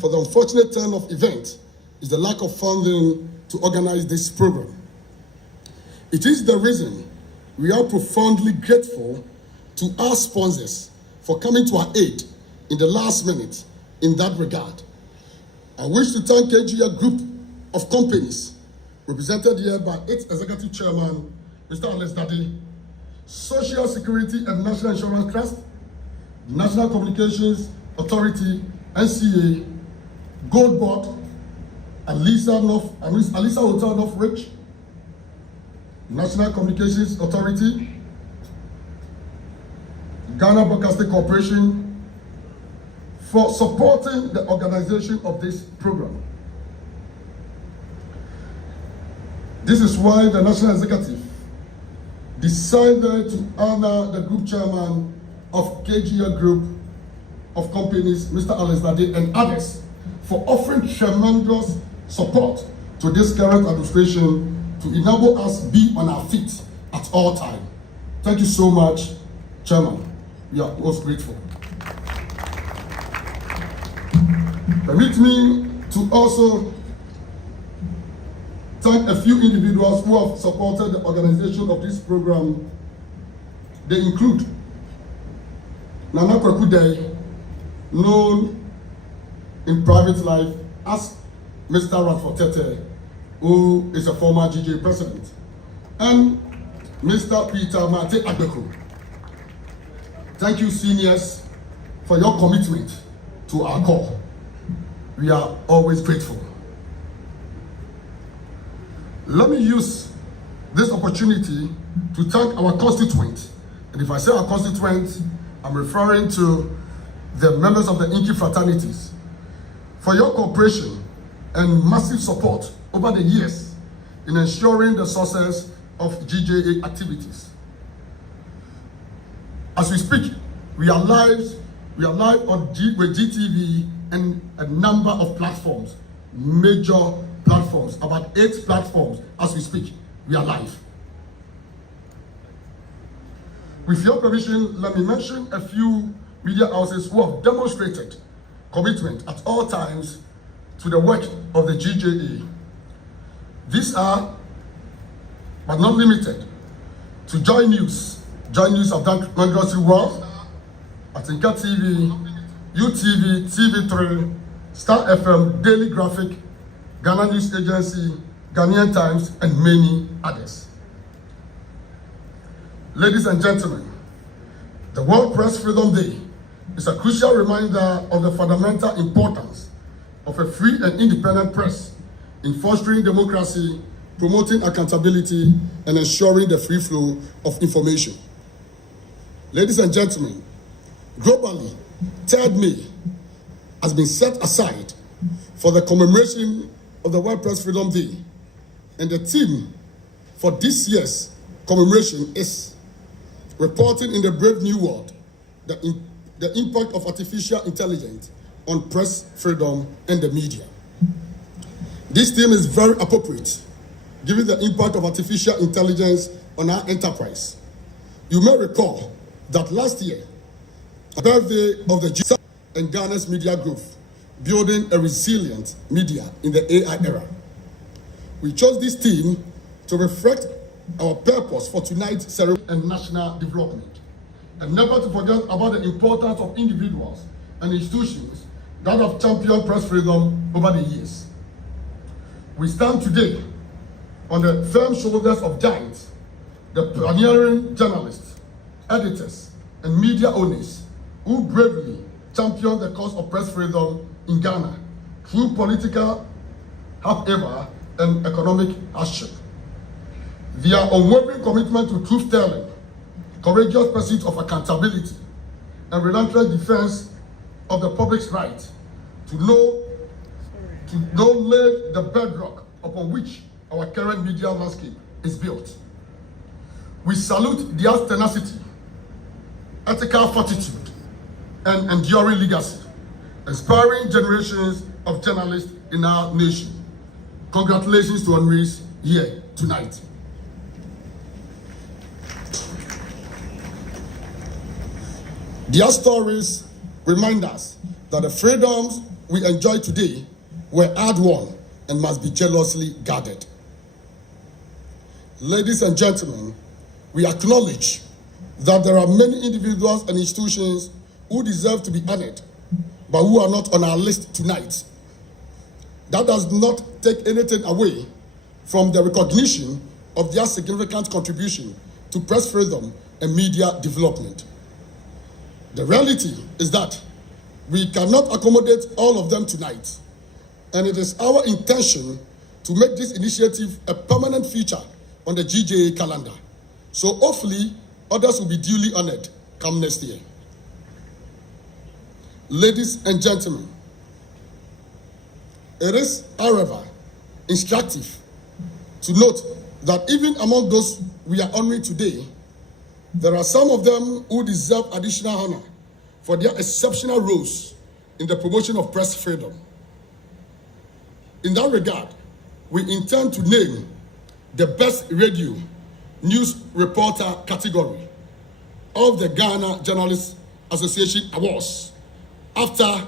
for the unfortunate turn of events is the lack of funding to organize this program. It is the reason we are profoundly grateful to our sponsors for coming to our aid in the last minute in that regard. I wish to thank KGA Group of Companies, represented here by its Executive Chairman, Mr. Tetteh, Social Security and National Insurance Trust, National Communications Authority, NCA, Gold Board, Alisa Hotel Northridge, National Communications Authority, Ghana Broadcasting Corporation, for supporting the organization of this program. This is why the National Executive decided to honor the Group Chairman of KGA Group of Companies, Mr. Tetteh, and others for offering tremendous support to this current administration to enable us be on our feet at all times. Thank you so much, Chairman. We are most grateful. Permit me to also thank a few individuals who have supported the organization of this program. They include Nana Kwakudei, known in private life as Mr. Tetteh, who is a former GJ president, and Mr. Peter Mate Agbeko. Thank you, seniors, for your commitment to our cause. We are always grateful. Let me use this opportunity to thank our constituents. And if I say our constituents, I'm referring to the members of the Inky fraternities for your cooperation and massive support over the years in ensuring the success of GJA activities. As we speak, we are live on with GTV and a number of platforms, major platforms, about 8 platforms as we speak. We are live. With your permission, let me mention a few media houses who have demonstrated commitment at all times to the work of the GJA. These are, but not limited, to Joy News. Joy News have done tremendously well. Atinka TV, UTV, TV3, Star FM, Daily Graphic, Ghana News Agency, Ghanaian Times, and many others. Ladies and gentlemen, the World Press Freedom Day is a crucial reminder of the fundamental importance of a free and independent press in fostering democracy, promoting accountability, and ensuring the free flow of information. Ladies and gentlemen, globally, 3rd May has been set aside for the commemoration of the World Press Freedom Day, and the theme for this year's commemoration is Reporting in the Brave New World, the impact of artificial intelligence on press freedom and the media. This theme is very appropriate, given the impact of artificial intelligence on our enterprise. You may recall that last year, the birthday of the G and Ghana's media group, building a resilient media in the AI era. We chose this theme to reflect our purpose for tonight's ceremony and national development, and never to forget about the importance of individuals and institutions that have championed press freedom over the years. We stand today on the firm shoulders of giants, the pioneering journalists, editors, and media owners who bravely championed the cause of press freedom in Ghana through political, however, and economic hardship. Their unwavering commitment to truth-telling, courageous pursuit of accountability, and relentless defense of the public's right to know lay the bedrock upon which our current media landscape is built. We salute their tenacity, ethical fortitude, and enduring legacy, inspiring generations of journalists in our nation. Congratulations to honorees here tonight. Their stories remind us that the freedoms we enjoy today were hard-won and must be jealously guarded. Ladies and gentlemen, we acknowledge that there are many individuals and institutions who deserve to be honored, but who are not on our list tonight. That does not take anything away from the recognition of their significant contribution to press freedom and media development. The reality is that we cannot accommodate all of them tonight, and it is our intention to make this initiative a permanent feature on the GJA calendar. So hopefully, others will be duly honored come next year. Ladies and gentlemen, it is, however, instructive to note that even among those we are honoring today, there are some of them who deserve additional honor for their exceptional roles in the promotion of press freedom. In that regard, we intend to name the Best Radio News Reporter category of the Ghana Journalists Association Awards after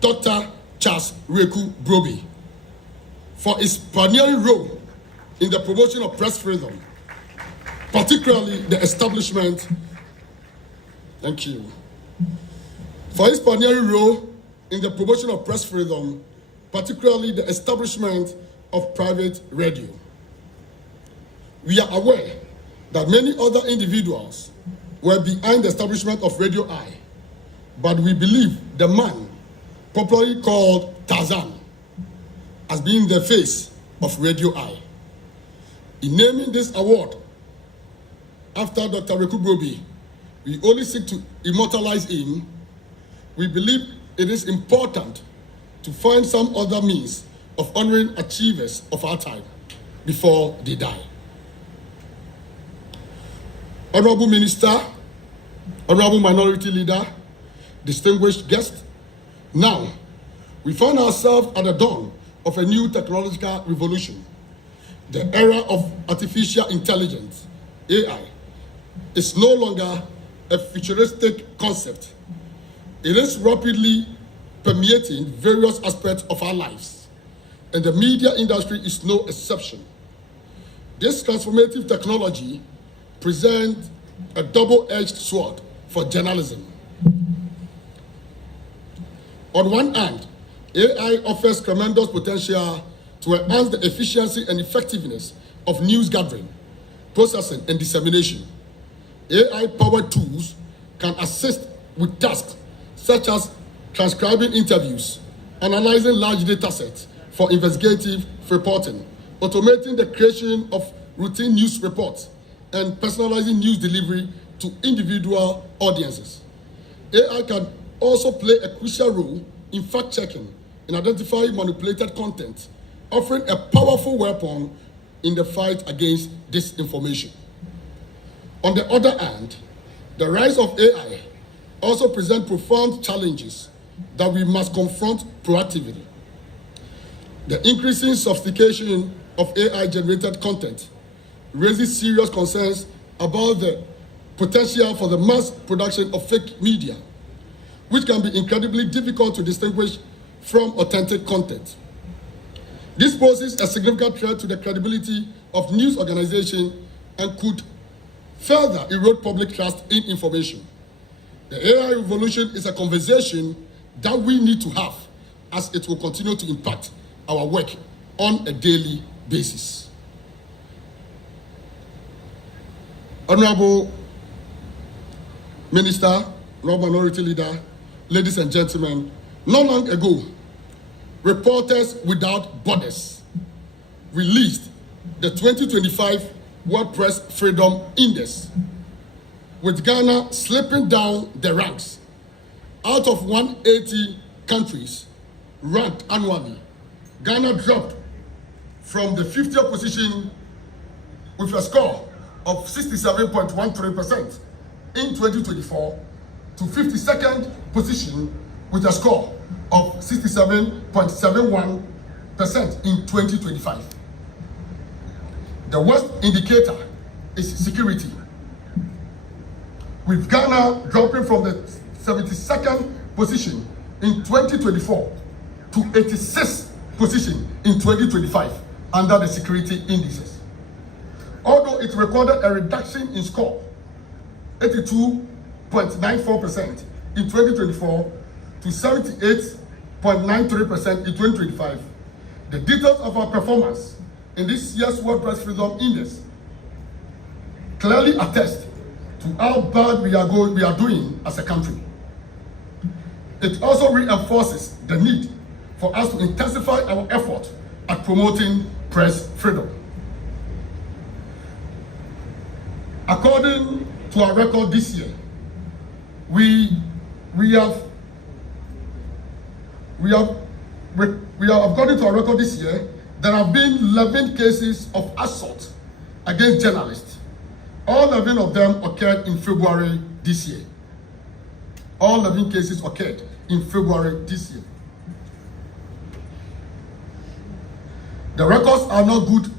Dr. Charles Reku Broby for his pioneering role in the promotion of press freedom, particularly the establishment, thank you, for his pioneering role in the promotion of press freedom, particularly the establishment of private radio. We are aware that many other individuals were behind the establishment of Radio I, but we believe the man, popularly called Tarzan, as being the face of Radio I. In naming this award after Dr. Reku Broby, we only seek to immortalize him. We believe it is important to find some other means of honoring achievers of our time before they die. Honorable Minister, Honorable Minority Leader, distinguished guests, now we find ourselves at the dawn of a new technological revolution. The era of artificial intelligence, AI, is no longer a futuristic concept. It is rapidly permeating various aspects of our lives, and the media industry is no exception. This transformative technology presents a double-edged sword for journalism. On one hand, AI offers tremendous potential to enhance the efficiency and effectiveness of news gathering, processing, and dissemination. AI-powered tools can assist with tasks such as transcribing interviews, analyzing large data sets for investigative reporting, automating the creation of routine news reports, and personalizing news delivery to individual audiences. AI can also play a crucial role in fact-checking and identifying manipulated content, offering a powerful weapon in the fight against disinformation. On the other hand, the rise of AI also presents profound challenges that we must confront proactively. The increasing sophistication of AI-generated content raises serious concerns about the potential for the mass production of fake media, which can be incredibly difficult to distinguish from authentic content. This poses a significant threat to the credibility of news organizations and could further erode public trust in information. The AI revolution is a conversation that we need to have, as it will continue to impact our work on a daily basis. Honorable Minister, Honorable Minority Leader, ladies and gentlemen, not long ago, Reporters Without Borders released the 2025 World Press Freedom Index, with Ghana slipping down the ranks. Out of 180 countries ranked annually, Ghana dropped from the 50th position with a score of 67.13% in 2024 to 52nd position with a score of 67.71% in 2025. The worst indicator is security, with Ghana dropping from the 72nd position in 2024 to 86th position in 2025 under the security indices. Although it recorded a reduction in score, 82.94% in 2024 to 78.93% in 2025, the details of our performance in this year's World Press Freedom Index clearly attest to how bad we are doing as a country. It also reinforces the need for us to intensify our effort at promoting press freedom. According to our record this year, we have according to our record this year, there have been 11 cases of assault against journalists. All 11 of them occurred in February this year. All 11 cases occurred in February this year. The records are not good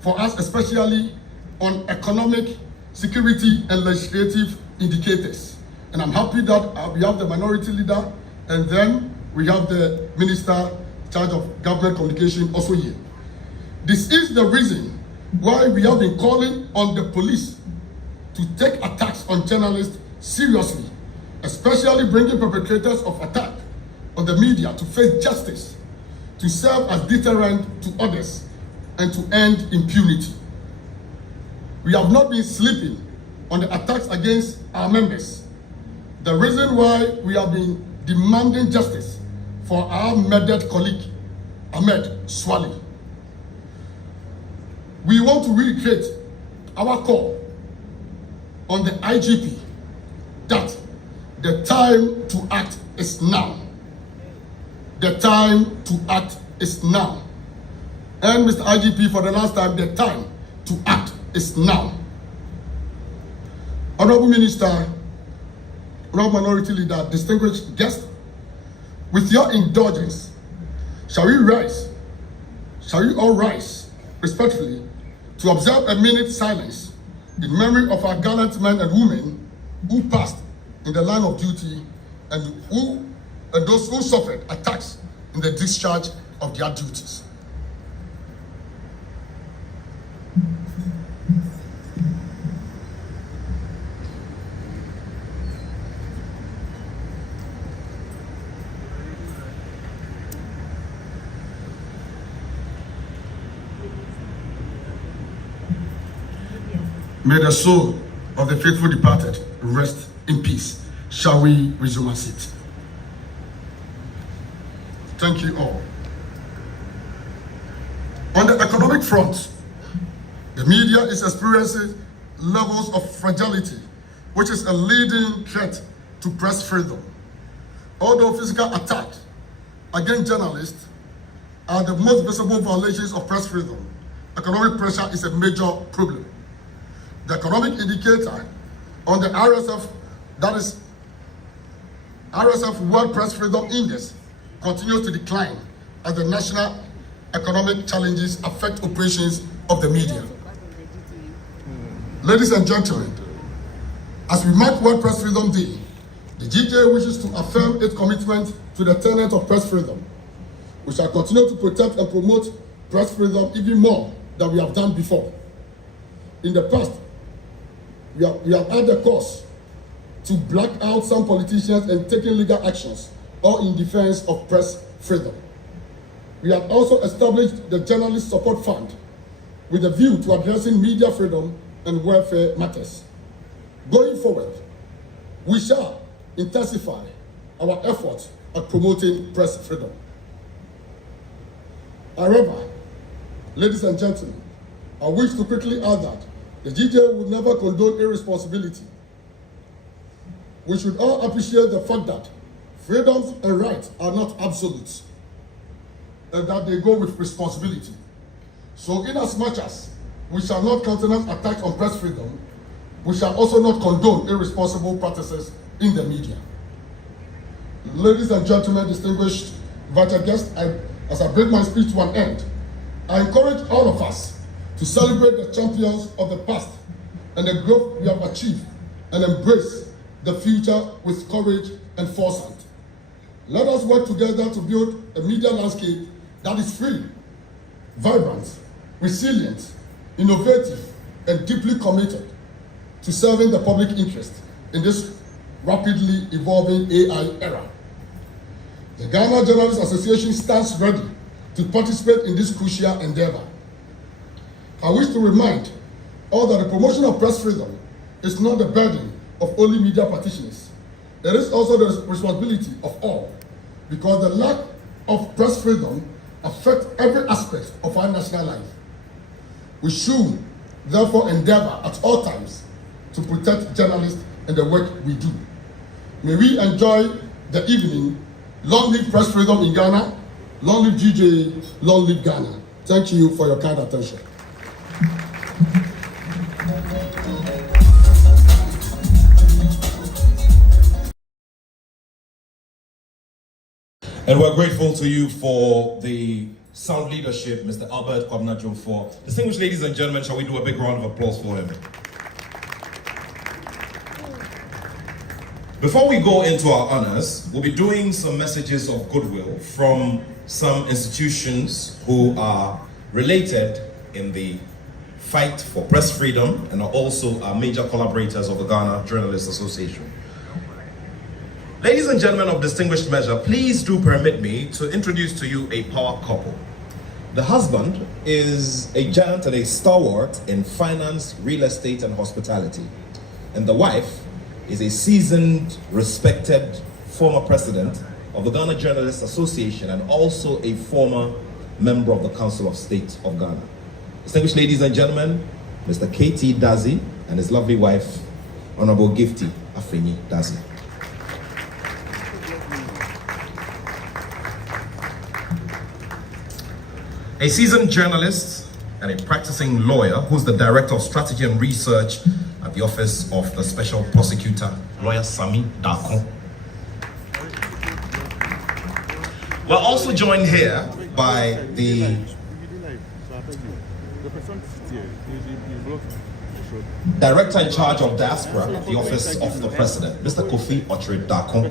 for us, especially on economic, security, and legislative indicators. And I'm happy that we have the minority leader, and then we have the minister in charge of government communication also here. This is the reason why we have been calling on the police to take attacks on journalists seriously, especially bringing perpetrators of attack on the media to face justice, to serve as deterrent to others, and to end impunity. We have not been sleeping on the attacks against our members. The reason why we have been demanding justice for our murdered colleague, Ahmed Swali. We want to reiterate our call on the IGP that the time to act is now. The time to act is now. And Mr. IGP, for the last time, the time to act is now. Honorable Minister, Honorable Minority Leader, distinguished guests, with your indulgence, shall we all rise respectfully to observe a minute silence in memory of our gallant men and women who passed in the line of duty and those who suffered attacks in the discharge of their duties. May the soul of the faithful departed rest in peace. Shall we resume our seat? Thank you all. On the economic front, the media is experiencing levels of fragility, which is a leading threat to press freedom. Although physical attacks against journalists are the most visible violations of press freedom, economic pressure is a major problem. The economic indicator on the RSF, that is RSF World Press Freedom Index, continues to decline as the national economic challenges affect operations of the media. Ladies and gentlemen, as we mark World Press Freedom Day, the GJ wishes to affirm its commitment to the tenet of press freedom. We shall continue to protect and promote press freedom even more than we have done before. In the past, we have had the cause to black out some politicians and taking legal actions or in defense of press freedom. We have also established the Journalist Support Fund with a view to addressing media freedom and welfare matters. Going forward, we shall intensify our efforts at promoting press freedom. However, ladies and gentlemen, I wish to quickly add that the GJ would never condone irresponsibility. We should all appreciate the fact that freedoms and rights are not absolute, and that they go with responsibility. So inasmuch as we shall not countenance attacks on press freedom, we shall also not condone irresponsible practices in the media. Ladies and gentlemen, distinguished invited guests, as I bring my speech to an end, I encourage all of us to celebrate the champions of the past and the growth we have achieved and embrace the future with courage and foresight. Let us work together to build a media landscape that is free, vibrant, resilient, innovative, and deeply committed to serving the public interest in this rapidly evolving AI era. The Ghana Journalists Association stands ready to participate in this crucial endeavor. I wish to remind all that the promotion of press freedom is not the burden of only media practitioners. It is also the responsibility of all, because the lack of press freedom affects every aspect of our national life. We should therefore endeavor at all times to protect journalists and the work we do. May we enjoy the evening. Long live press freedom in Ghana. Long live GJ. Long live Ghana. Thank you for your kind attention. And we're grateful to you for the sound leadership, Mr. Albert Kwabnajo, for. Distinguished ladies and gentlemen, shall we do a big round of applause for him? Before we go into our honors, we'll be doing some messages of goodwill from some institutions who are related in the fight for press freedom and are also our major collaborators of the Ghana Journalists Association. Ladies and gentlemen of distinguished measure, please do permit me to introduce to you a power couple. The husband is a giant and a stalwart in finance, real estate, and hospitality. And the wife is a seasoned, respected former president of the Ghana Journalists Association and also a former member of the Council of State of Ghana. Distinguished ladies and gentlemen, Mr. K.T. Dazi and his lovely wife, Honorable Gifty Afenyo Dazi. A seasoned journalist and a practicing lawyer who's the Director of Strategy and Research at the Office of the Special Prosecutor, Lawyer Sami Dakon. We're also joined here by the Director in charge of Diaspora at the Office of the President, Mr. Kofi Ochre Dakon.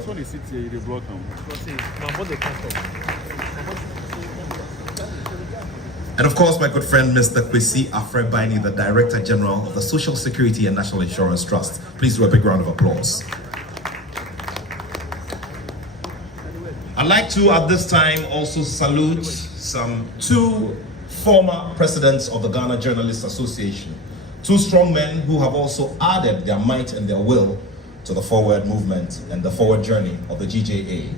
And of course, my good friend, Mr. Kwesi Afrebaini, the Director General of the Social Security and National Insurance Trust. Please do a big round of applause. I'd like to, at this time, also salute two former presidents of the Ghana Journalists Association. Two strong men who have also added their might and their will to the forward movement and the forward journey of the GJA.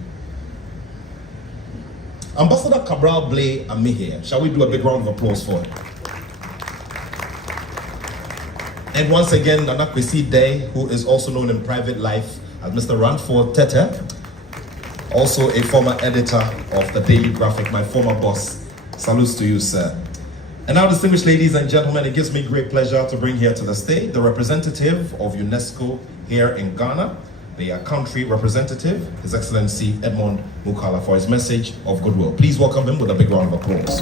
Ambassador Cabral Blay Amihere, shall we do a big round of applause for him? And once again, Nana Kwesi Day, who is also known in private life as Mr. Ranford Tetteh, also a former editor of the Daily Graphic, my former boss. Salutes to you, sir. And now, distinguished ladies and gentlemen, it gives me great pleasure to bring here to the stage the representative of UNESCO here in Ghana, the country representative, His Excellency Edmond Mukala, for his message of goodwill. Please welcome him with a big round of applause.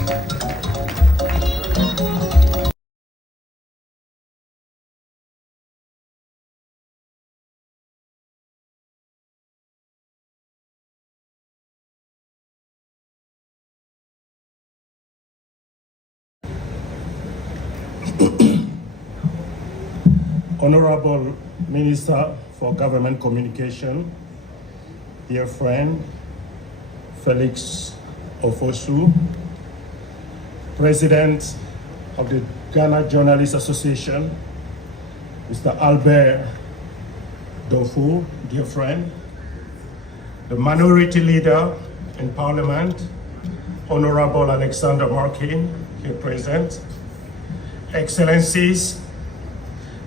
Honorable Minister for Government Communication, dear friend Felix Ofosu, President of the Ghana Journalists Association, Mr. Albert Dofu, dear friend, the Minority Leader in Parliament, Honorable Alexander Markin, here present, Excellencies,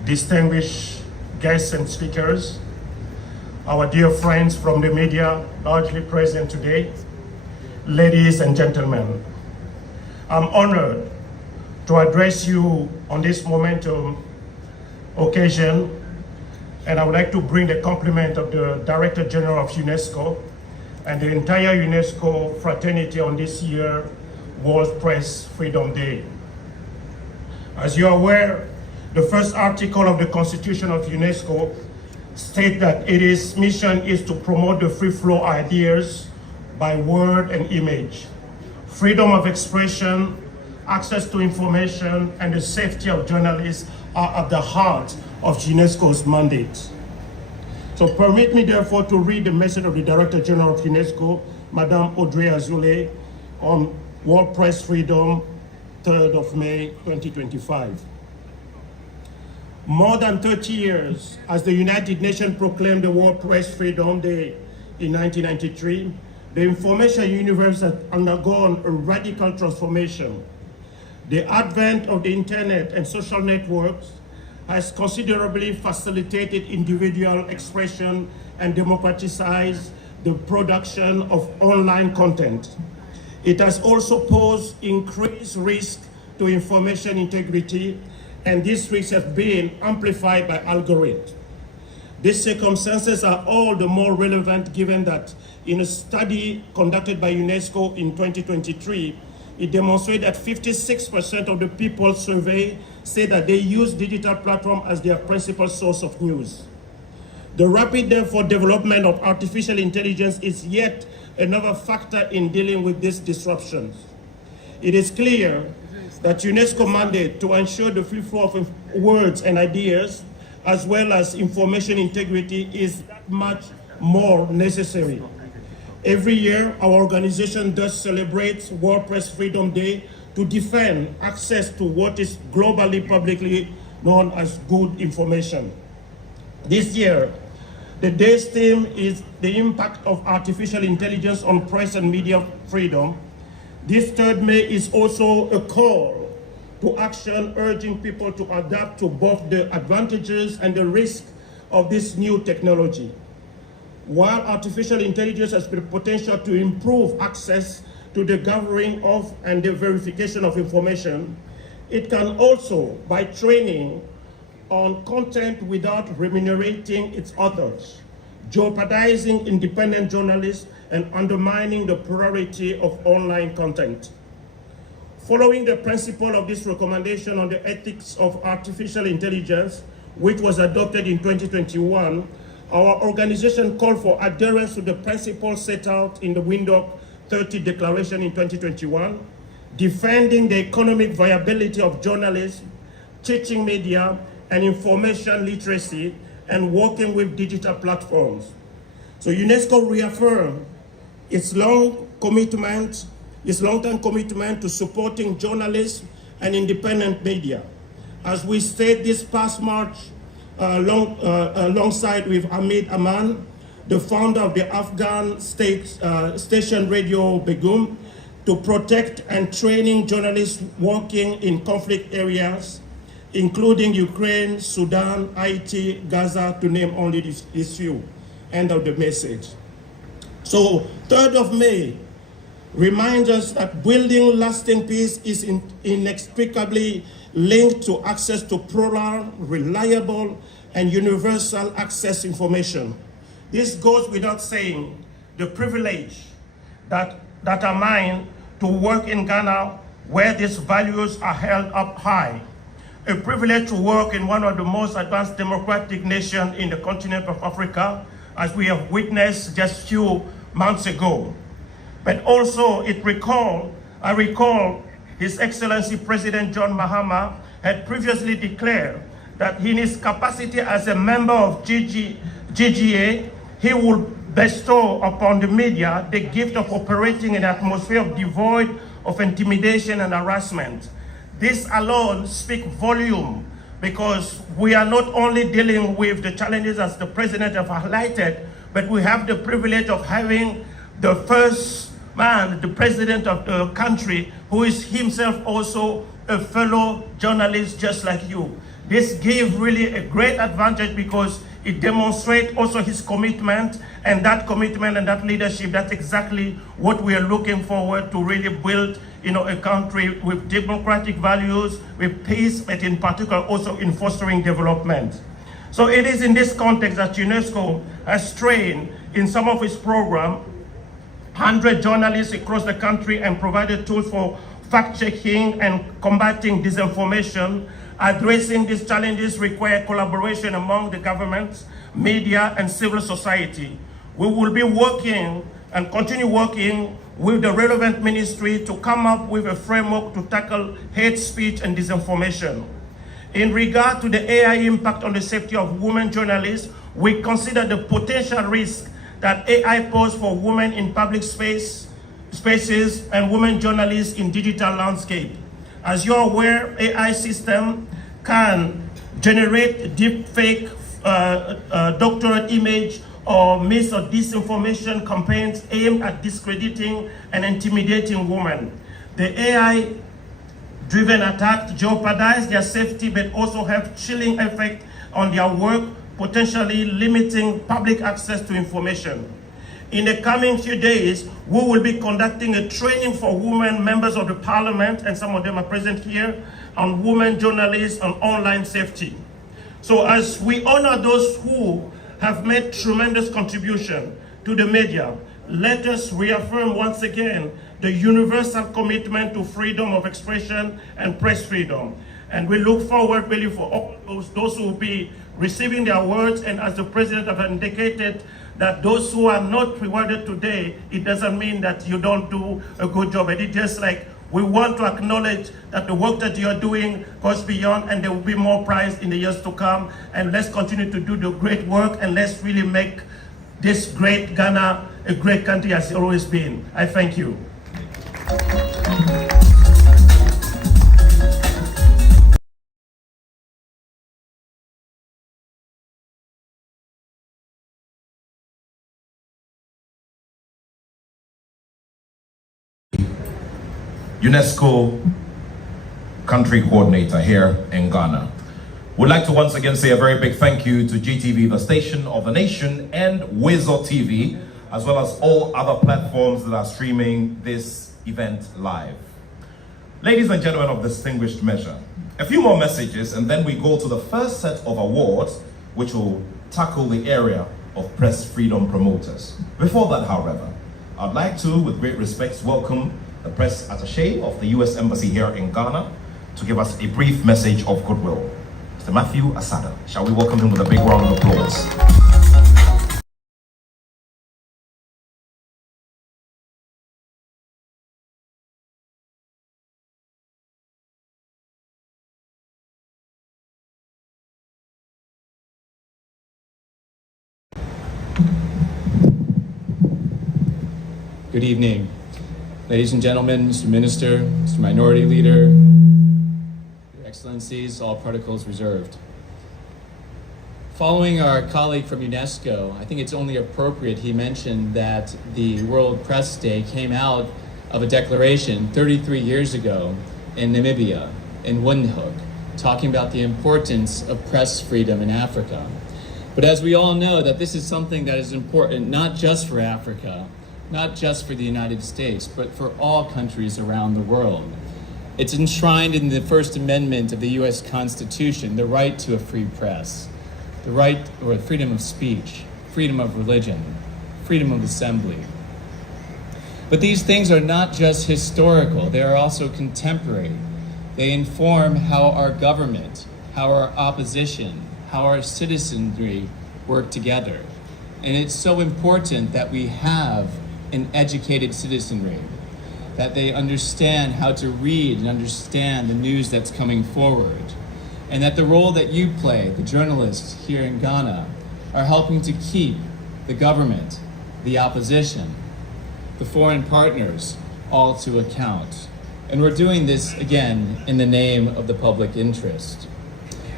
distinguished guests and speakers, our dear friends from the media largely present today, ladies and gentlemen, I'm honored to address you on this momentum occasion, and I would like to bring the compliment of the Director General of UNESCO and the entire UNESCO fraternity on this year World Press Freedom Day. As you are aware, the first article of the Constitution of UNESCO states that its mission is to promote the free flow of ideas by word and image. Freedom of expression, access to information, and the safety of journalists are at the heart of UNESCO's mandate. So permit me therefore to read the message of the Director General of UNESCO, Madame Audrey Azoulay, on World Press Freedom, 3rd of May, 2025. More than 30 years as the United Nations proclaimed the World Press Freedom Day in 1993, the information universe has undergone a radical transformation. The advent of the internet and social networks has considerably facilitated individual expression and democratized the production of online content. It has also posed increased risk to information integrity, and these risks have been amplified by algorithms. These circumstances are all the more relevant given that in a study conducted by UNESCO in 2023, it demonstrated that 56% of the people surveyed say that they use digital platforms as their principal source of news. The rapid, therefore, development of artificial intelligence is yet another factor in dealing with these disruptions. It is clear that UNESCO mandate to ensure the free flow of words and ideas, as well as information integrity, is that much more necessary. Every year, our organization does celebrate World Press Freedom Day to defend access to what is globally publicly known as good information. This year, the day's theme is the impact of artificial intelligence on press and media freedom. This 3rd May is also a call to action, urging people to adapt to both the advantages and the risks of this new technology. While artificial intelligence has the potential to improve access to the gathering of and the verification of information, it can also, by training on content without remunerating its authors, jeopardizing independent journalists and undermining the plurality of online content. Following the principle of this recommendation on the ethics of artificial intelligence, which was adopted in 2021, our organization called for adherence to the principles set out in the Windhoek 30 Declaration in 2021, defending the economic viability of journalism, teaching media, and information literacy, and working with digital platforms. So UNESCO reaffirmed its long-term commitment to supporting journalism and independent media. As we said this past March, alongside with Hamid Aman, the founder of the Afghan station Radio Begum, to protect and training journalists working in conflict areas, including Ukraine, Sudan, Haiti, Gaza, to name only this few. End of the message. So 3rd of May reminds us that building lasting peace is inextricably linked to access to plural, reliable, and universal access information. This goes without saying the privilege that are mine to work in Ghana, where these values are held up high. A privilege to work in one of the most advanced democratic nations in the continent of Africa, as we have witnessed just few months ago. But also I recall His Excellency President John Mahama had previously declared that in his capacity as a member of GGA, he will bestow upon the media the gift of operating in an atmosphere devoid of intimidation and harassment. This alone speaks volume, because we are not only dealing with the challenges as the President have highlighted, but we have the privilege of having the first man, the President of the country, who is himself also a fellow journalist just like you. This gives really a great advantage, because it demonstrates also his commitment, and that commitment and that leadership, that's exactly what we are looking forward to really build, a country with democratic values, with peace, but in particular also in fostering development. So it is in this context that UNESCO has trained in some of its programs 100 journalists across the country and provided tools for fact-checking and combating disinformation. Addressing these challenges require collaboration among the governments, media, and civil society. We will be working and continue working with the relevant ministry to come up with a framework to tackle hate speech and disinformation. In regard to the AI impact on the safety of women journalists, we consider the potential risk that AI poses for women in public spaces and women journalists in digital landscape. As you're aware, AI system can generate deep fake doctored image or mis or disinformation campaigns aimed at discrediting and intimidating women. The AI-driven attacks jeopardize their safety but also have chilling effect on their work, potentially limiting public access to information. In the coming few days, we will be conducting a training for women members of the parliament, and some of them are present here, on women journalists and online safety. So as we honor those who have made tremendous contribution to the media, let us reaffirm once again the universal commitment to freedom of expression and press freedom. And we look forward really for all those who will be receiving their awards, and as the President have indicated, that those who are not rewarded today, it doesn't mean that you don't do a good job. And it's just like, we want to acknowledge that the work that you're doing goes beyond, and there will be more prize in the years to come. And let's continue to do the great work, and let's really make this great Ghana a great country as it's always been. I thank you. UNESCO country coordinator here in Ghana. Would like to once again say a very big thank you to GTV, the station of the nation, and Wizard TV, as well as all other platforms that are streaming this event live. Ladies and gentlemen of distinguished measure, a few more messages and then we go to the first set of awards, which will tackle the area of press freedom promoters. Before that, however, I'd like to, with great respect, welcome the press attaché of the US Embassy here in Ghana to give us a brief message of goodwill. Mr. Matthew Asada. Shall we welcome him with a big round of applause? Good evening. Ladies and gentlemen, Mr. Minister, Mr. Minority Leader, Your Excellencies, all protocols reserved. Following our colleague from UNESCO, I think it's only appropriate he mentioned that the World Press Day came out of a declaration 33 years ago in Namibia, in Windhoek, talking about the importance of press freedom in Africa. But as we all know, that this is something that is important not just for Africa, not just for the United States, but for all countries around the world. It's enshrined in the First Amendment of the US Constitution, the right to a free press, the right or freedom of speech, freedom of religion, freedom of assembly. But these things are not just historical, they are also contemporary. They inform how our government, how our opposition, how our citizenry work together. And it's so important that we have an educated citizenry, that they understand how to read and understand the news that's coming forward, and that the role that you play, the journalists here in Ghana, are helping to keep the government, the opposition, the foreign partners, all to account. And we're doing this, again, in the name of the public interest.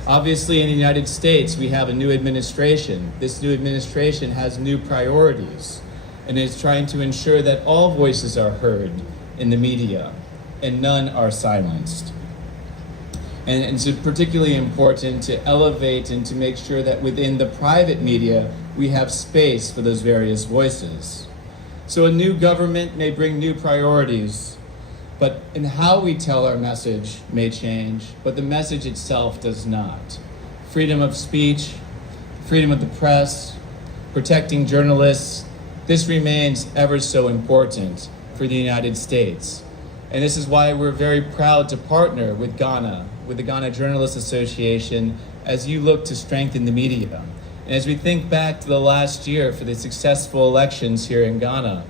Obviously, in the United States, we have a new administration. This new administration has new priorities, and is trying to ensure that all voices are heard in the media and none are silenced. And it's particularly important to elevate and to make sure that within the private media, we have space for those various voices. So a new government may bring new priorities, but in how we tell our message may change, but the message itself does not. Freedom of speech, freedom of the press, protecting journalists, this remains ever so important for the United States. And this is why we're very proud to partner with Ghana, with the Ghana Journalists Association, as you look to strengthen the media. And as we think back to the last year for the successful elections here in Ghana,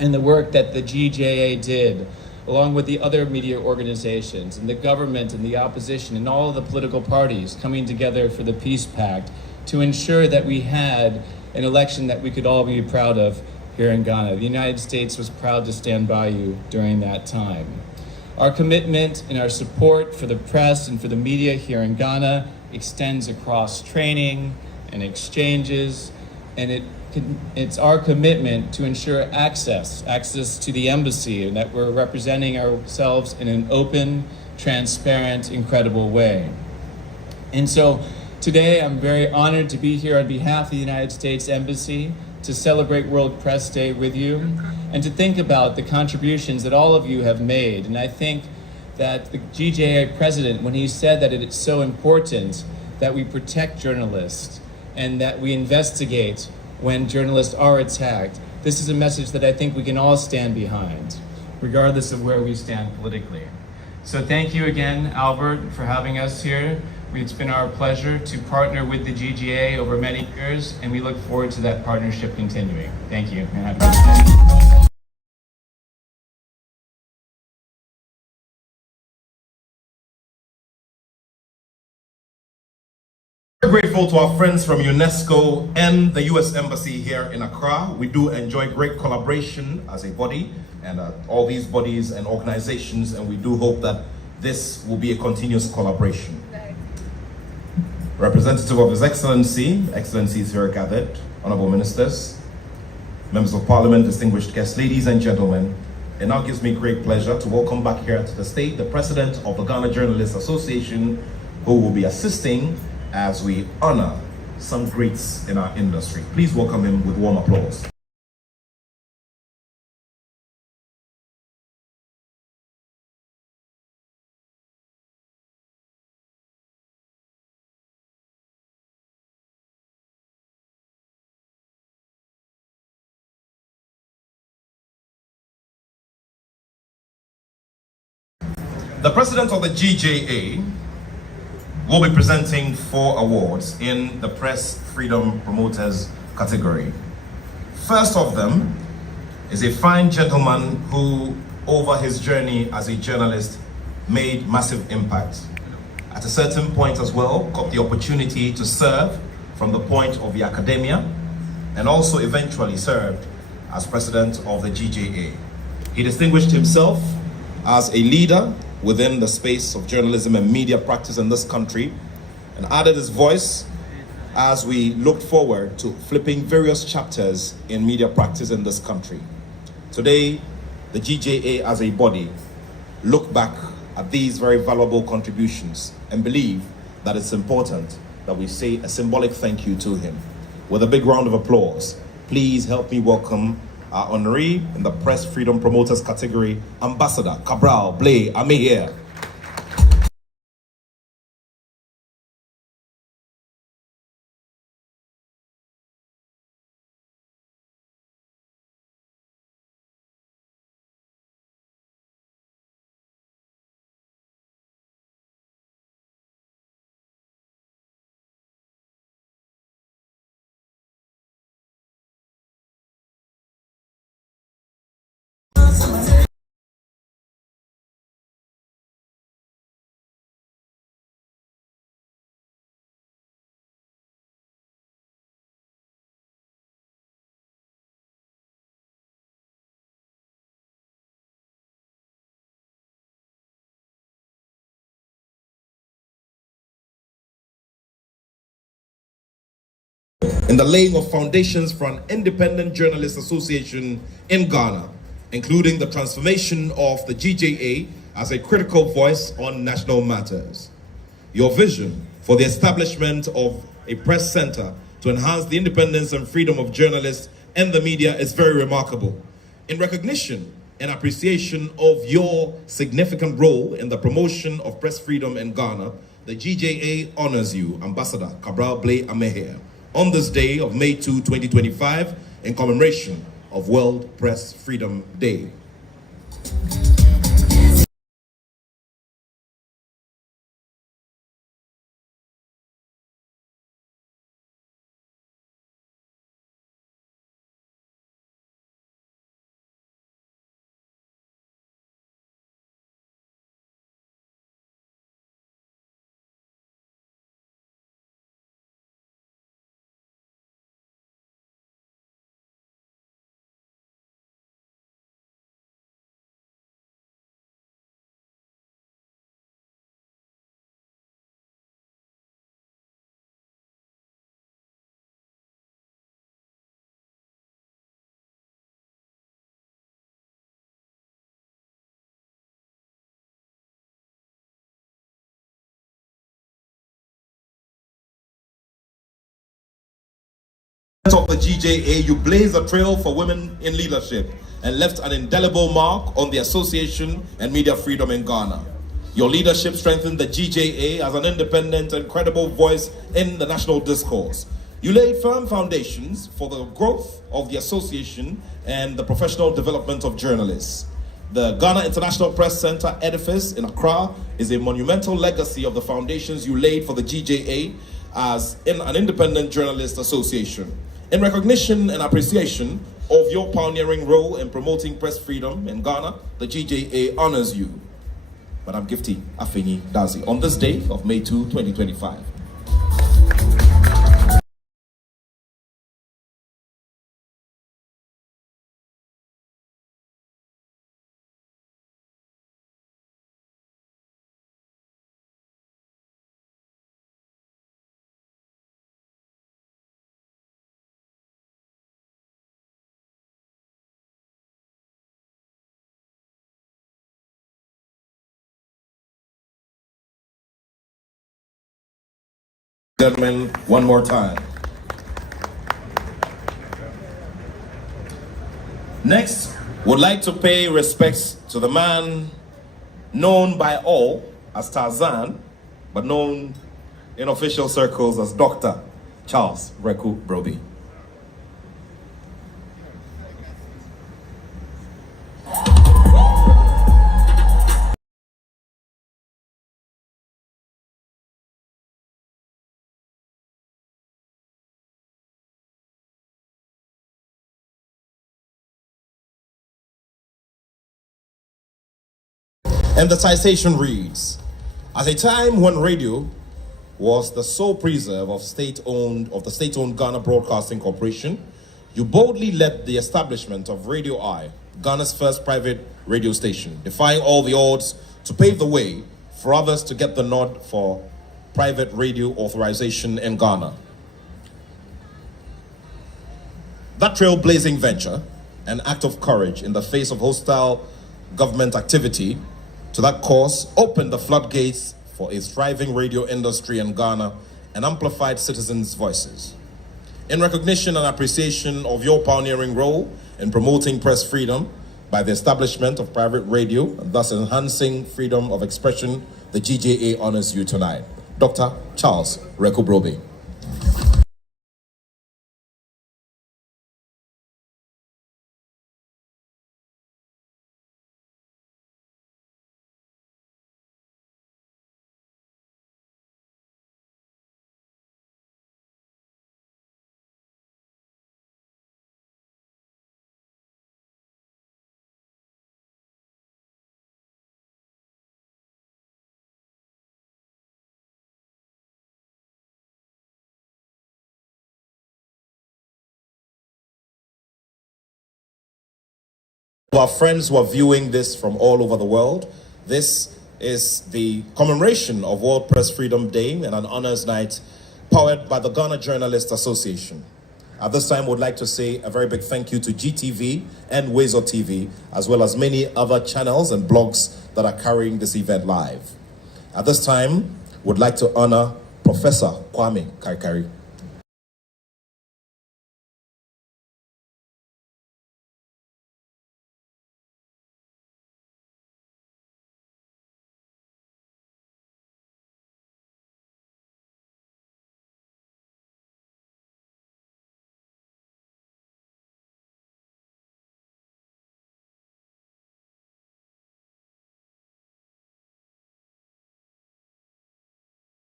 and the work that the GJA did, along with the other media organizations and the government and the opposition and all of the political parties coming together for the Peace Pact to ensure that we had an election that we could all be proud of here in Ghana. The United States was proud to stand by you during that time. Our commitment and our support for the press and for the media here in Ghana extends across training and exchanges, and it's our commitment to ensure access to the embassy, and that we're representing ourselves in an open, transparent, incredible way. And so today I'm very honored to be here on behalf of the United States Embassy to celebrate World Press Day with you and to think about the contributions that all of you have made. And I think that the GJA president, when he said that it is so important that we protect journalists and that we investigate when journalists are attacked, this is a message that I think we can all stand behind, regardless of where we stand politically. So thank you again, Albert, for having us here. It's been our pleasure to partner with the GJA over many years, and we look forward to that partnership continuing. Thank you, and have a good day. We're grateful to our friends from UNESCO and the US Embassy here in Accra. We do enjoy great collaboration as a body and all these bodies and organizations, and we do hope that this will be a continuous collaboration. Representative of His Excellency, Excellencies here gathered, Honorable Ministers, Members of Parliament, distinguished guests, ladies and gentlemen, it now gives me great pleasure to welcome back here to the stage the President of the Ghana Journalists Association, who will be assisting as we honor some greats in our industry. Please welcome him with warm applause. The President of the GJA will be presenting 4 awards in the Press Freedom Promoters category. First of them is a fine gentleman who, over his journey as a journalist, made massive impact. At a certain point as well, got the opportunity to serve from the point of the academia, and also eventually served as president of the GJA. He distinguished himself as a leader within the space of journalism and media practice in this country, and added his voice as we looked forward to flipping various chapters in media practice in this country. Today, the GJA as a body look back at these very valuable contributions and believe that it's important that we say a symbolic thank you to him. With a big round of applause, please help me welcome our honoree in the Press Freedom Promoters category, Ambassador Cabral Blay Amehia. In the laying of foundations for an independent journalist association in Ghana, including the transformation of the GJA as a critical voice on national matters. Your vision for the establishment of a press center to enhance the independence and freedom of journalists and the media is very remarkable. In recognition and appreciation of your significant role in the promotion of press freedom in Ghana, the GJA honors you, Ambassador Cabral Blay Amehia, on this day of May 2, 2025, in commemoration of World Press Freedom Day. of the GJA, you blazed a trail for women in leadership and left an indelible mark on the association and media freedom in Ghana. Your leadership strengthened the GJA as an independent and credible voice in the national discourse. You laid firm foundations for the growth of the association and the professional development of journalists. The Ghana International Press Center edifice in Accra is a monumental legacy of the foundations you laid for the GJA as an independent journalist association. In recognition and appreciation of your pioneering role in promoting press freedom in Ghana, the GJA honors you. Madam Gifty Afenyo Dazi, on this day of May 2, 2025. Gentlemen, one more time. Next, would like to pay respects to the man known by all as Tarzan, but known in official circles as Dr. Charles Reku Broby. And the citation reads, at a time when radio was the sole preserve of the state-owned Ghana Broadcasting Corporation, you boldly led the establishment of Radio I, Ghana's first private radio station, defying all the odds to pave the way for others to get the nod for private radio authorization in Ghana. That trailblazing venture, an act of courage in the face of hostile government activity, to that cause opened the floodgates for a thriving radio industry in Ghana and amplified citizens' voices. In recognition and appreciation of your pioneering role in promoting press freedom by the establishment of private radio, and thus enhancing freedom of expression, the GJA honors you tonight. Dr. Charles Reku Broby. Our friends who are viewing this from all over the world, this is the commemoration of World Press Freedom Day and an honors night powered by the Ghana Journalists Association. At this time, I would like to say a very big thank you to GTV and Wezo TV, as well as many other channels and blogs that are carrying this event live. At this time, would like to honor Professor Kwame Kaikari.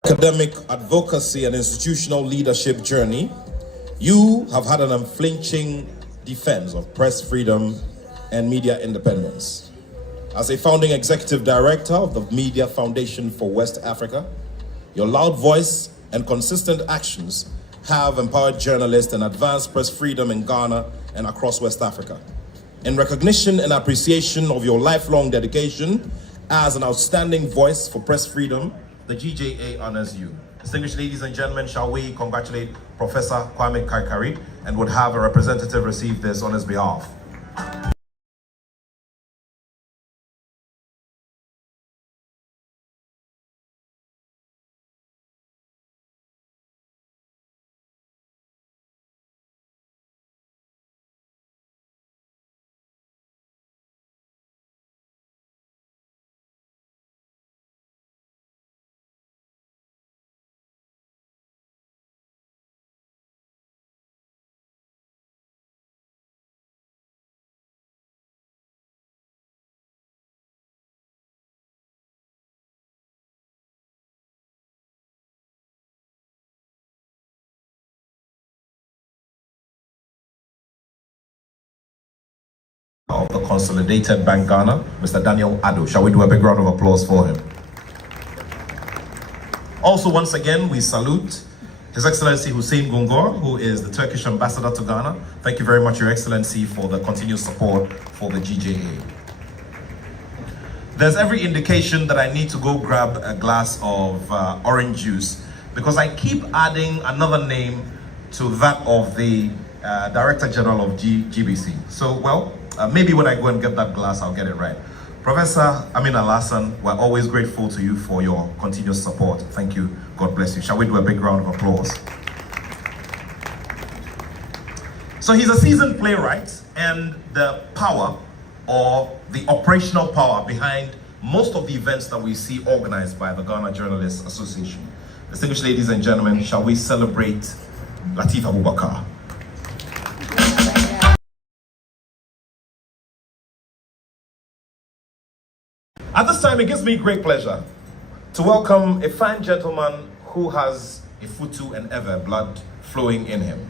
Academic advocacy and institutional leadership journey, you have had an unflinching defense of press freedom and media independence. As a founding executive director of the Media Foundation for West Africa, your loud voice and consistent actions have empowered journalists and advanced press freedom in Ghana and across West Africa. In recognition and appreciation of your lifelong dedication as an outstanding voice for press freedom, the GJA honors you. Distinguished ladies and gentlemen, shall we congratulate Professor Kwame Kaikari and would have a representative receive this on his behalf. of the Consolidated Bank Ghana, Mr. Daniel Addo. Shall we do a big round of applause for him? Also, once again, we salute His Excellency Hussein Gungor, who is the Turkish ambassador to Ghana. Thank you very much, Your Excellency, for the continued support for the GJA. There's every indication that I need to go grab a glass of orange juice because I keep adding another name to that of the Director General of GBC. So, well, maybe when I go and get that glass, I'll get it right. Professor Amin Alassane, we're always grateful to you for your continuous support. Thank you. God bless you. Shall we do a big round of applause? So he's a seasoned playwright, and the power or the operational power behind most of the events that we see organized by the Ghana Journalists Association. Distinguished ladies and gentlemen, shall we celebrate Lateef Abubakar? At this time, it gives me great pleasure to welcome a fine gentleman who has a Futu and Ewe blood flowing in him.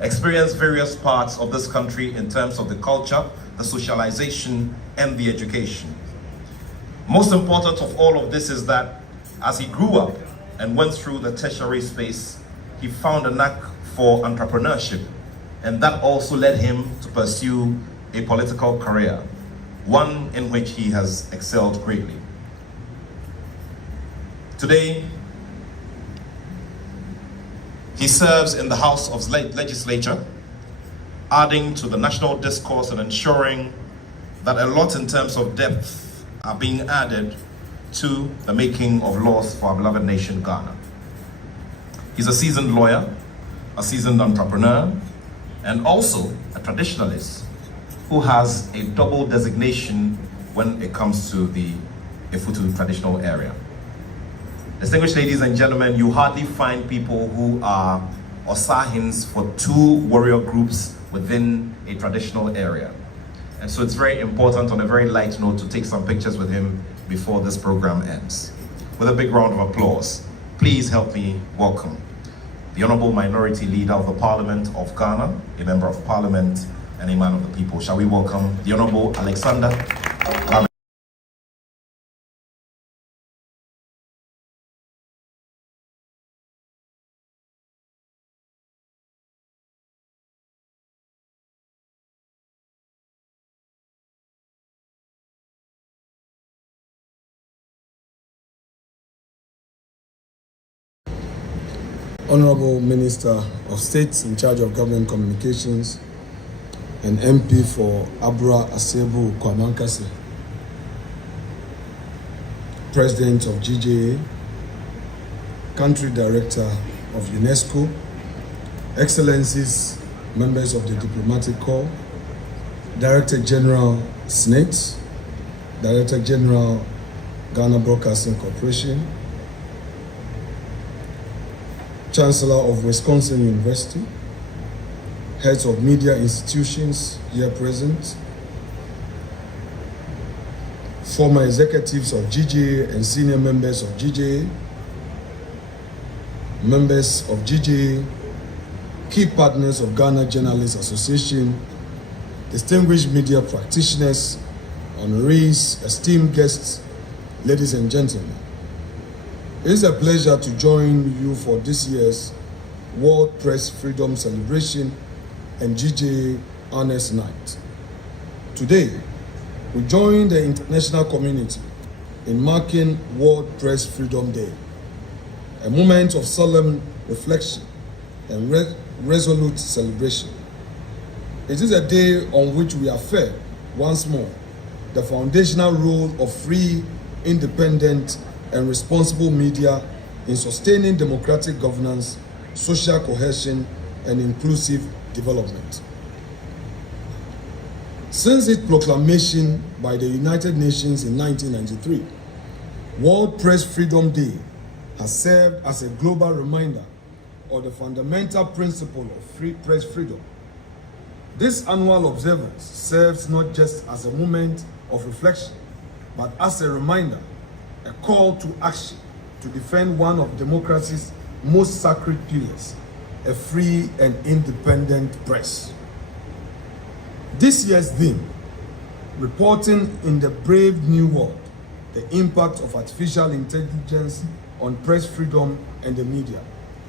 Experienced various parts of this country in terms of the culture, the socialization, and the education. Most important of all of this is that as he grew up and went through the tertiary space, he found a knack for entrepreneurship, and that also led him to pursue a political career, one in which he has excelled greatly. Today, he serves in the House of Legislature, adding to the national discourse and ensuring that a lot in terms of depth are being added to the making of laws for our beloved nation, Ghana. He's a seasoned lawyer, a seasoned entrepreneur, and also a traditionalist who has a double designation when it comes to the Efutu traditional area. Distinguished ladies and gentlemen, you hardly find people who are Osahins for two warrior groups within a traditional area. And so it's very important, on a very light note, to take some pictures with him before this program ends. With a big round of applause, please help me welcome the Honorable Minority Leader of the Parliament of Ghana, a Member of Parliament, and a man of the people. Shall we welcome the Honorable Alexander Lamech. Honorable Minister of State in charge of Government Communications and MP for Abra Asebu Kwamankase, President of GJA, Country Director of UNESCO, Excellencies, members of the Diplomatic Corps, Director General SNET, Director General Ghana Broadcasting Corporation, Chancellor of Wisconsin University, heads of media institutions here present, former executives of GJA and senior members of GJA, members of GJA, key partners of Ghana Journalists Association, distinguished media practitioners, honorees, esteemed guests, ladies and gentlemen. It is a pleasure to join you for this year's World Press Freedom Celebration and GJA Honors Night. Today, we join the international community in marking World Press Freedom Day, a moment of solemn reflection and resolute celebration. It is a day on which we affirm once more the foundational role of free, independent, and responsible media in sustaining democratic governance, social cohesion, and inclusive development. Since its proclamation by the United Nations in 1993, World Press Freedom Day has served as a global reminder of the fundamental principle of free press freedom. This annual observance serves not just as a moment of reflection, but as a reminder, a call to action to defend one of democracy's most sacred pillars, a free and independent press. This year's theme, reporting in the brave new world the impact of artificial intelligence on press freedom and the media,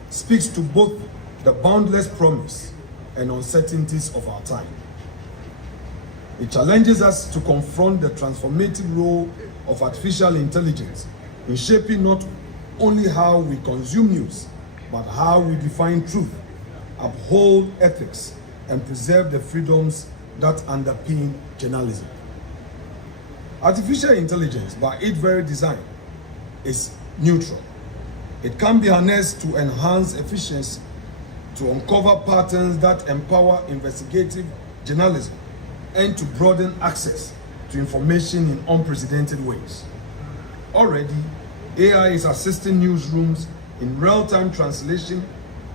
speaks to both the boundless promise and uncertainties of our time. It challenges us to confront the transformative role of artificial intelligence in shaping not only how we consume news, but how we define truth, uphold ethics, and preserve the freedoms that underpin journalism. Artificial intelligence, by its very design, is neutral. It can be harnessed to enhance efficiency, to uncover patterns that empower investigative journalism, and to broaden access to information in unprecedented ways. Already, AI is assisting newsrooms in real-time translation,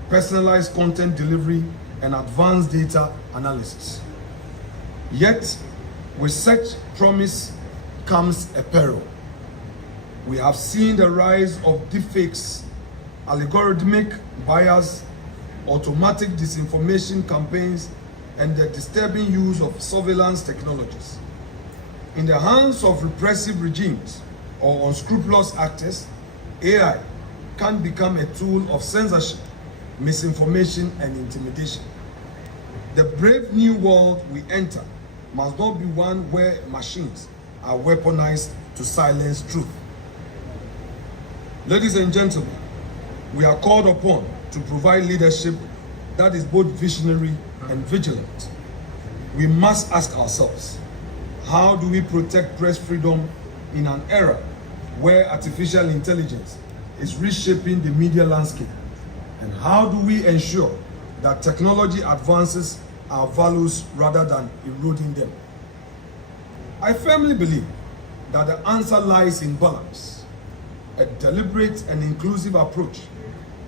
personalized content delivery, and advanced data analysis. Yet, with such promise comes a peril. We have seen the rise of deepfakes, algorithmic bias, automatic disinformation campaigns, and the disturbing use of surveillance technologies. In the hands of repressive regimes or unscrupulous actors, AI can become a tool of censorship, misinformation, and intimidation. The brave new world we enter must not be one where machines are weaponized to silence truth. Ladies and gentlemen, we are called upon to provide leadership that is both visionary and vigilant. We must ask ourselves, how do we protect press freedom in an era where artificial intelligence is reshaping the media landscape? And how do we ensure that technology advances our values rather than eroding them? I firmly believe that the answer lies in balance, a deliberate and inclusive approach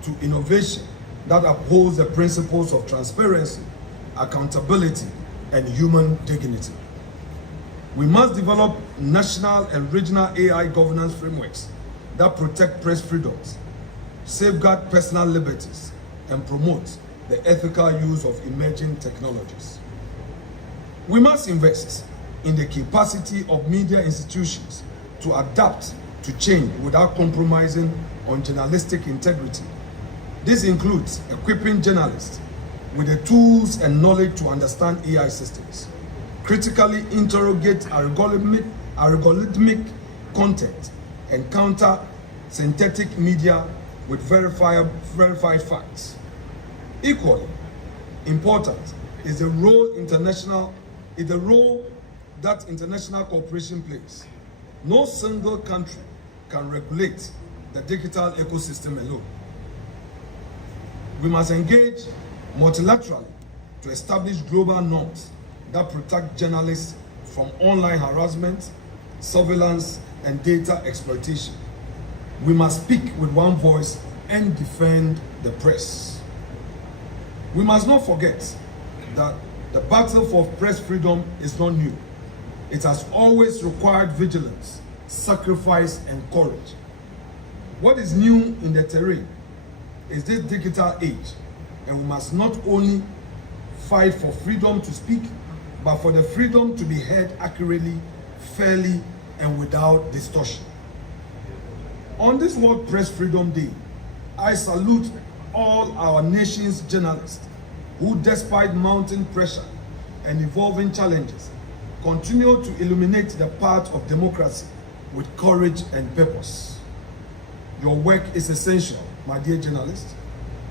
to innovation that upholds the principles of transparency, accountability, and human dignity. We must develop national and regional AI governance frameworks that protect press freedoms, safeguard personal liberties, and promote the ethical use of emerging technologies. We must invest in the capacity of media institutions to adapt to change without compromising on journalistic integrity. This includes equipping journalists with the tools and knowledge to understand AI systems, critically interrogate algorithmic content, and counter synthetic media with verified facts. Equally important is the role that international cooperation plays. No single country can regulate the digital ecosystem alone. We must engage multilaterally to establish global norms that protect journalists from online harassment, surveillance, and data exploitation. We must speak with one voice and defend the press. We must not forget that the battle for press freedom is not new. It has always required vigilance, sacrifice, and courage. What is new in the terrain is this digital age, and we must not only fight for freedom to speak, but for the freedom to be heard accurately, fairly, and without distortion. On this World Press Freedom Day, I salute all our nation's journalists who, despite mounting pressure and evolving challenges, continue to illuminate the path of democracy with courage and purpose. Your work is essential, my dear journalists.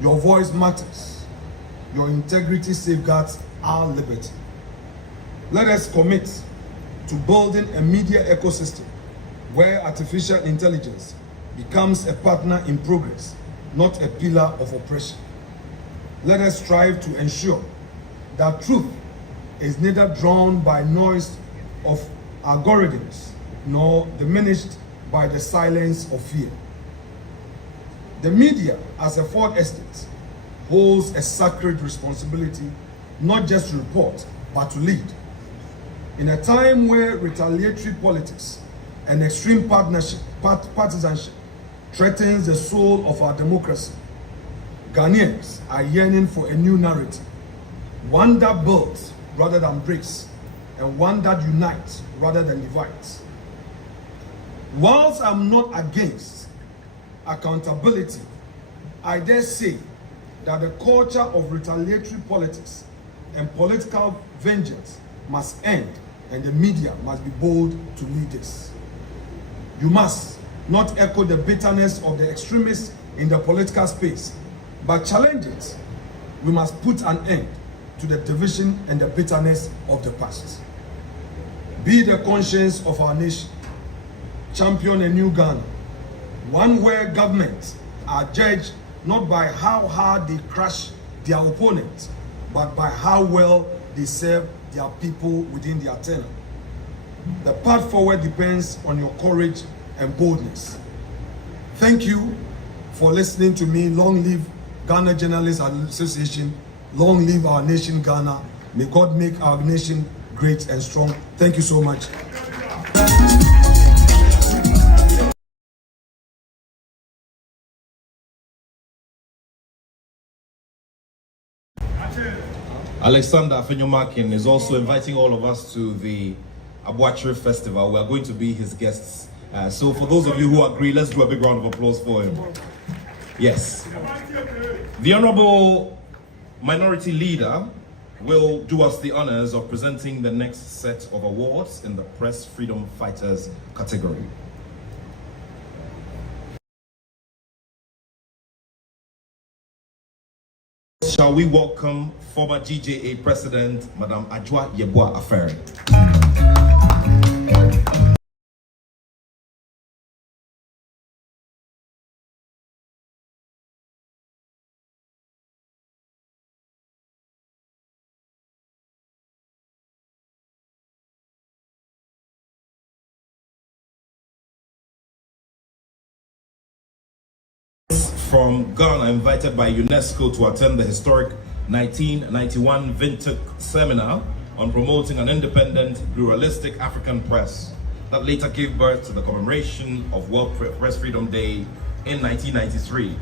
Your voice matters. Your integrity safeguards our liberty. Let us commit to building a media ecosystem where artificial intelligence becomes a partner in progress, not a pillar of oppression. Let us strive to ensure that truth is neither drowned by noise of algorithms nor diminished by the silence of fear. The media, as a fourth estate, holds a sacred responsibility not just to report, but to lead. In a time where retaliatory politics and extreme partisanship threatens the soul of our democracy, Ghanaians are yearning for a new narrative, one that builds rather than breaks, and one that unites rather than divides. Whilst I'm not against accountability, I dare say that the culture of retaliatory politics and political vengeance must end, and the media must be bold to lead this. You must not echo the bitterness of the extremists in the political space, but challenge it. We must put an end to the division and the bitterness of the past. Be the conscience of our nation. Champion a new Ghana, one where governments are judged not by how hard they crush their opponents, but by how well they serve their people within their tenure. The path forward depends on your courage and boldness. Thank you for listening to me. Long live Ghana Journalists Association. Long live our nation, Ghana. May God make our nation great and strong. Thank you so much. Alexander Afenyo Markin is also inviting all of us to the Abuachiri Festival. We are going to be his guests. So for those of you who agree, let's do a big round of applause for him. Yes. The Honorable Minority Leader will do us the honors of presenting the next set of awards in the Press Freedom Fighters category. Shall we welcome former GJA President, Madam Ajwa Yeboah Aferi. From Ghana, invited by UNESCO to attend the historic 1991 Windhoek seminar on promoting an independent, pluralistic African press that later gave birth to the commemoration of World Press Freedom Day in 1993.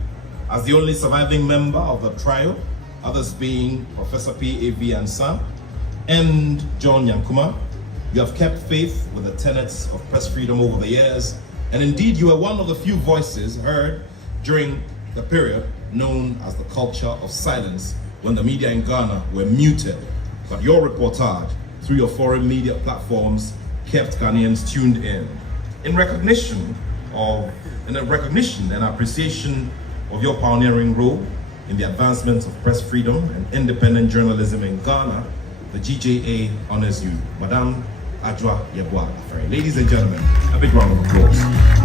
As the only surviving member of the trio, others being Professor P.A.V. Ansah and John Yankuma, you have kept faith with the tenets of press freedom over the years, and indeed you were one of the few voices heard during the period known as the culture of silence, when the media in Ghana were muted, but your reportage through your foreign media platforms kept Ghanaians tuned in. In recognition and appreciation of your pioneering role in the advancement of press freedom and independent journalism in Ghana, the GJA honors you. Madam Ajwa Yeboah Aferi. Ladies and gentlemen, a big round of applause.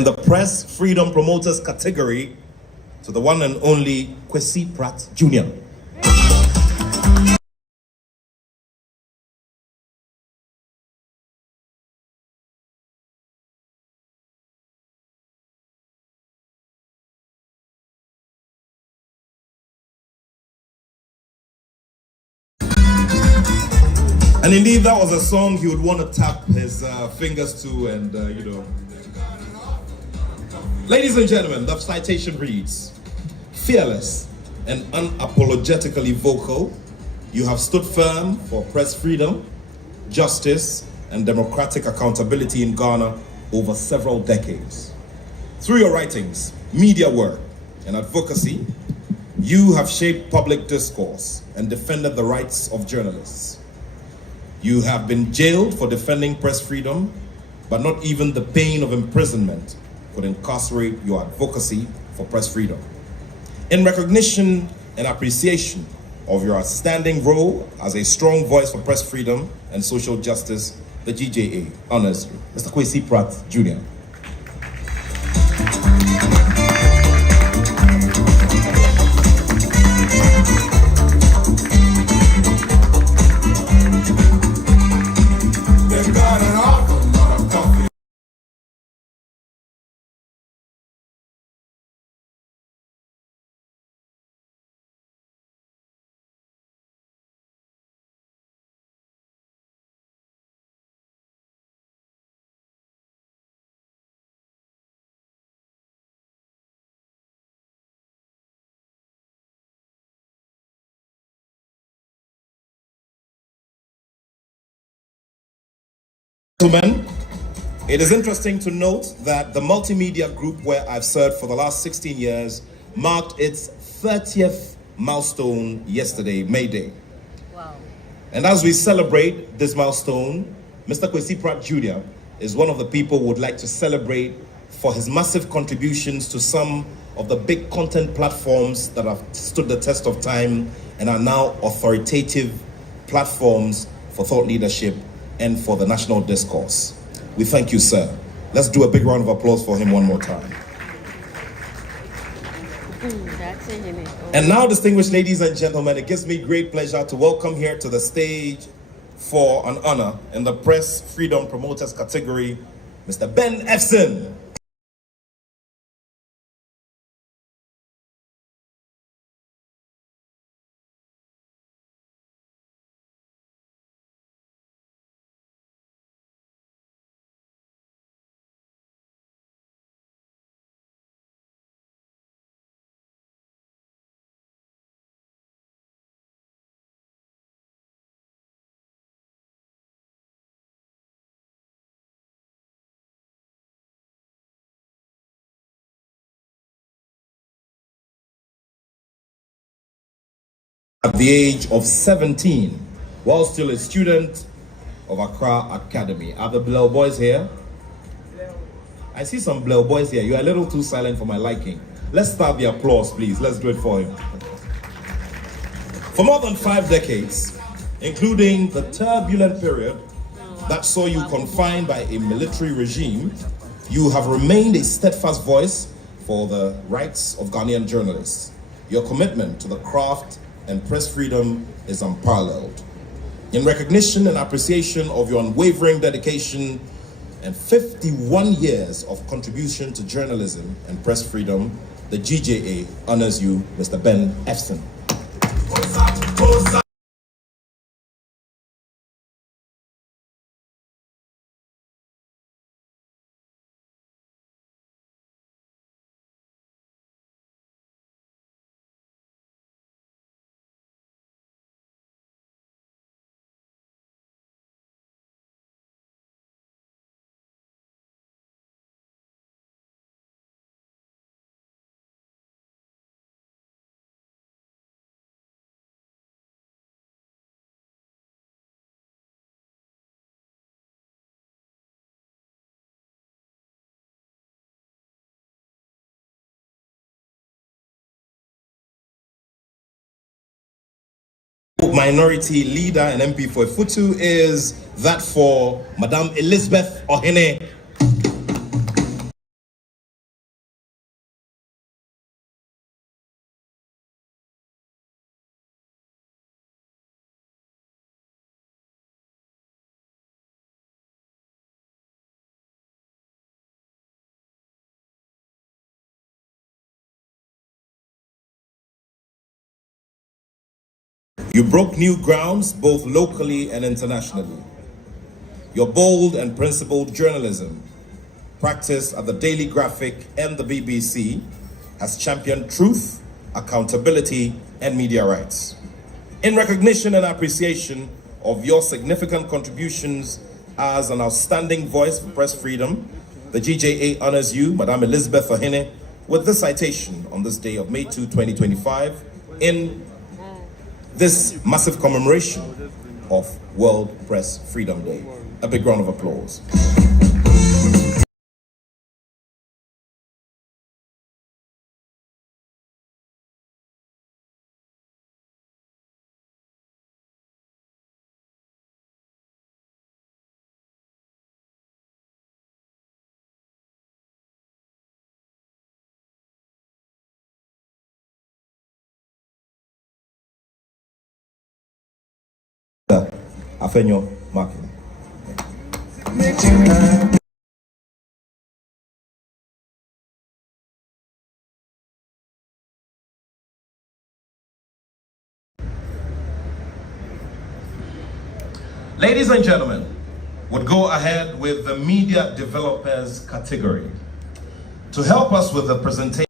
In the Press Freedom Promoters category, to the one and only Kwesi Pratt Jr. And indeed, that was a song he would want to tap his fingers to and, you know. Ladies and gentlemen, the citation reads, fearless and unapologetically vocal, you have stood firm for press freedom, justice, and democratic accountability in Ghana over several decades. Through your writings, media work, and advocacy, you have shaped public discourse and defended the rights of journalists. You have been jailed for defending press freedom, but not even the pain of imprisonment could incarcerate your advocacy for press freedom. In recognition and appreciation of your outstanding role as a strong voice for press freedom and social justice, the GJA honors you. Mr. Kwesi Pratt, Jr. Gentlemen, it is interesting to note that the multimedia group where I've served for the last 16 years marked its 30th milestone yesterday, May Day. Wow. And as we celebrate this milestone, Mr. Kwesi Pratt Jr. is one of the people who would like to celebrate for his massive contributions to some of the big content platforms that have stood the test of time and are now authoritative platforms for thought leadership and for the national discourse. We thank you, sir. Let's do a big round of applause for him one more time. And now, distinguished ladies and gentlemen, it gives me great pleasure to welcome here to the stage for an honor in the Press Freedom Promoters category, Mr. Ben Efson. At the age of 17, while still a student of Accra Academy. Are the Bleu boys here? I see some Bleu boys here. You're a little too silent for my liking. Let's start the applause, please. Let's do it for him. For more than 5 decades, including the turbulent period that saw you confined by a military regime, you have remained a steadfast voice for the rights of Ghanaian journalists. Your commitment to the craft and press freedom is unparalleled. In recognition and appreciation of your unwavering dedication and 51 years of contribution to journalism and press freedom, the GJA honors you, Mr. Ben Efson. Minority leader and MP for Futu is that for Madame Elizabeth Ohene. You broke new grounds both locally and internationally. Your bold and principled journalism, practiced at the Daily Graphic and the BBC, has championed truth, accountability, and media rights. In recognition and appreciation of your significant contributions as an outstanding voice for press freedom, the GJA honors you, Madame Elizabeth Ohene, with this citation on this day of May 2, 2025, in this massive commemoration of World Press Freedom Day. A big round of applause. Afenyo Markin. Ladies and gentlemen, would go ahead with the media developers category. To help us with the presentation